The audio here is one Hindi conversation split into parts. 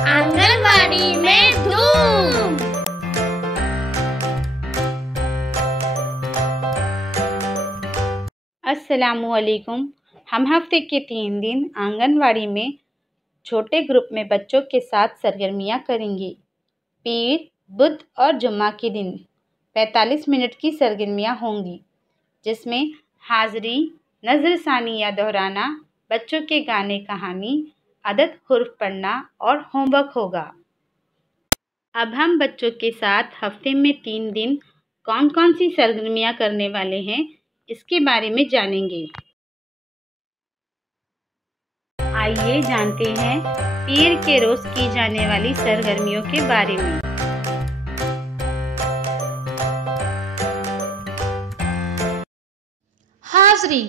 आंगनवाड़ी में धूम। अस्सलामुअलैकुम। हम हफ्ते के 3 दिन आंगनवाड़ी में छोटे ग्रुप में बच्चों के साथ सरगर्मियाँ करेंगे। पीर, बुध और जुम्मा के दिन 45 मिनट की सरगर्मियाँ होंगी, जिसमें हाज़री, नज़रसानी या दोहराना, बच्चों के गाने कहानी, अदद हुर्फ पढ़ना और होमवर्क होगा। अब हम बच्चों के साथ हफ्ते में 3 दिन कौन कौन सी सरगर्मियाँ करने वाले हैं, इसके बारे में जानेंगे। आइए जानते हैं पीर के रोज़ की जाने वाली सरगर्मियों के बारे में। हाज़री,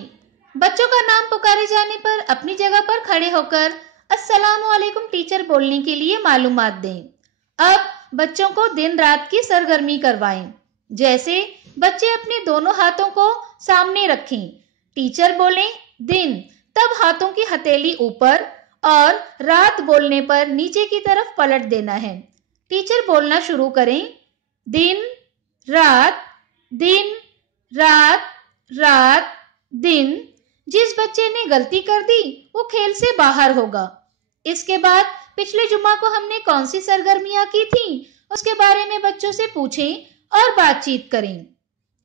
बच्चों का नाम पुकारे जाने पर अपनी जगह पर खड़े होकर अस्सलामु अलैकुम टीचर बोलने के लिए मालूमात दें। अब बच्चों को दिन रात की सरगर्मी करवाएं, जैसे बच्चे अपने दोनों हाथों को सामने रखें, टीचर बोलें दिन, तब हाथों की हथेली ऊपर और रात बोलने पर नीचे की तरफ पलट देना है। टीचर बोलना शुरू करें, दिन रात, दिन रात, रात दिन। जिस बच्चे ने गलती कर दी वो खेल से बाहर होगा। इसके बाद पिछले जुम्मा को हमने कौन सी सरगर्मियां की थी उसके बारे में बच्चों से पूछें और बातचीत करें।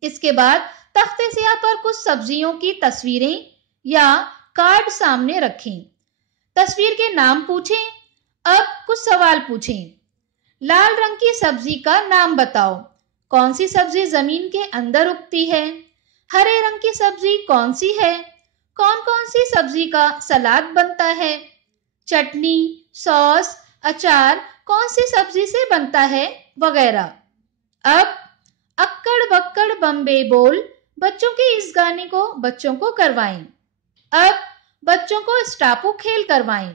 इसके बाद तख्ते स्याह पर कुछ सब्जियों की तस्वीरें या कार्ड सामने रखें। तस्वीर के नाम पूछें। अब कुछ सवाल पूछें। लाल रंग की सब्जी का नाम बताओ। कौन सी सब्जी जमीन के अंदर उगती है? हरे रंग की सब्जी कौन सी है? कौन कौन सी सब्जी का सलाद बनता है? चटनी, सॉस, अचार कौन सी सब्जी से बनता है, वगैरह। अब अक्कड़ बक्कड़ बम्बे बोल बच्चों के इस गाने को बच्चों को करवाएं। अब बच्चों को स्टापू खेल करवाएं।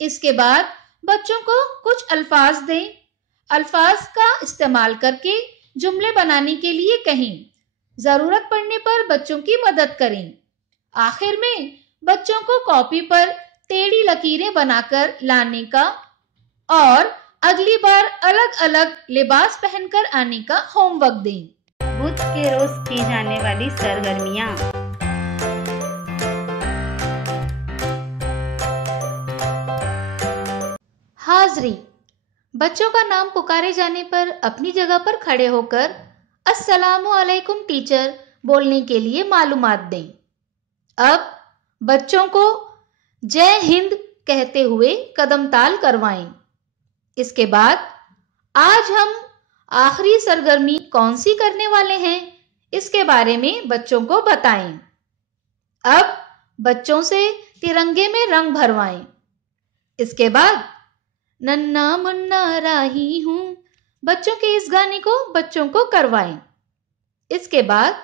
इसके बाद बच्चों को कुछ अल्फाज दें। अल्फाज का इस्तेमाल करके जुमले बनाने के लिए कहें। जरूरत पड़ने पर बच्चों की मदद करें। आखिर में बच्चों को कॉपी पर टेढ़ी लकीरें बनाकर लाने का और अगली बार अलग अलग लिबास पहनकर आने का होमवर्क दें। बुध के रोज की जाने वाली सरगर्मियाँ। हाज़री, बच्चों का नाम पुकारे जाने पर अपनी जगह पर खड़े होकर अस्सलामु अलैकुम टीचर बोलने के लिए मालूमात दें। अब बच्चों को जय हिंद कहते हुए कदम ताल करवाएं। इसके बाद आज हम आखिरी सरगर्मी कौन सी करने वाले हैं, इसके बारे में बच्चों को बताएं। अब बच्चों से तिरंगे में रंग भरवाएं। इसके बाद नन्ना मुन्ना राही हूं बच्चों के इस गाने को बच्चों को करवाएं। इसके बाद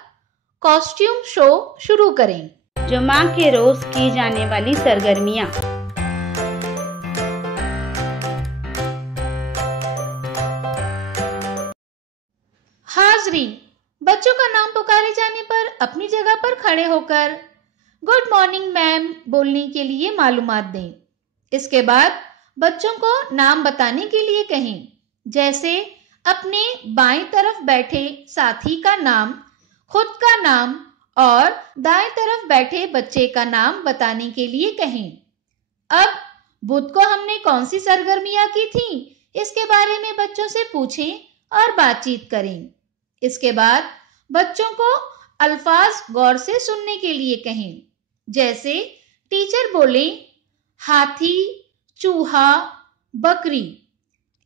कॉस्ट्यूम शो शुरू करें। जुम्मा के रोज की जाने वाली सरगर्मियाँ। हाज़री, बच्चों का नाम पुकारे जाने पर अपनी जगह पर खड़े होकर गुड मॉर्निंग मैम बोलने के लिए मालूमात दें। इसके बाद बच्चों को नाम बताने के लिए कहें, जैसे अपने बाएं तरफ बैठे साथी का नाम, खुद का नाम और दाएं तरफ बैठे बच्चे का नाम बताने के लिए कहें। अब बुध को हमने कौन सी सरगर्मियां की थी, इसके बारे में बच्चों से पूछें और बातचीत करें। इसके बाद बच्चों को अल्फाज गौर से सुनने के लिए कहें, जैसे टीचर बोले हाथी, चूहा, बकरी।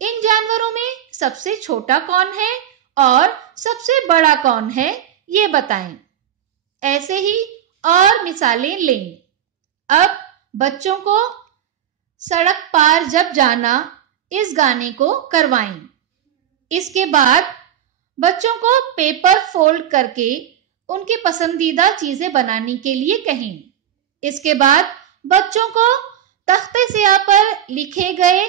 इन जानवरों में सबसे छोटा कौन है और सबसे बड़ा कौन है, ये बताएं। ऐसे ही और मिसालें लें। अब बच्चों को सड़क पार जब जाना इस गाने को करवाएं। इसके बाद बच्चों को पेपर फोल्ड करके उनकी पसंदीदा चीजें बनाने के लिए कहें। इसके बाद बच्चों को तख्ते स्याह पर लिखे गए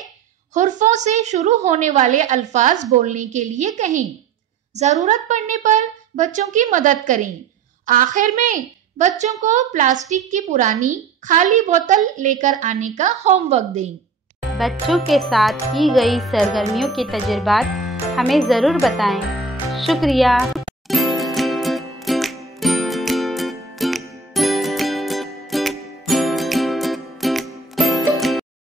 हुर्फों से शुरू होने वाले अल्फाज बोलने के लिए कहें। जरूरत पड़ने पर बच्चों की मदद करें। आखिर में बच्चों को प्लास्टिक की पुरानी खाली बोतल लेकर आने का होमवर्क दें। बच्चों के साथ की गई सरगर्मियों के तजुर्बात हमें ज़रूर बताएं। शुक्रिया।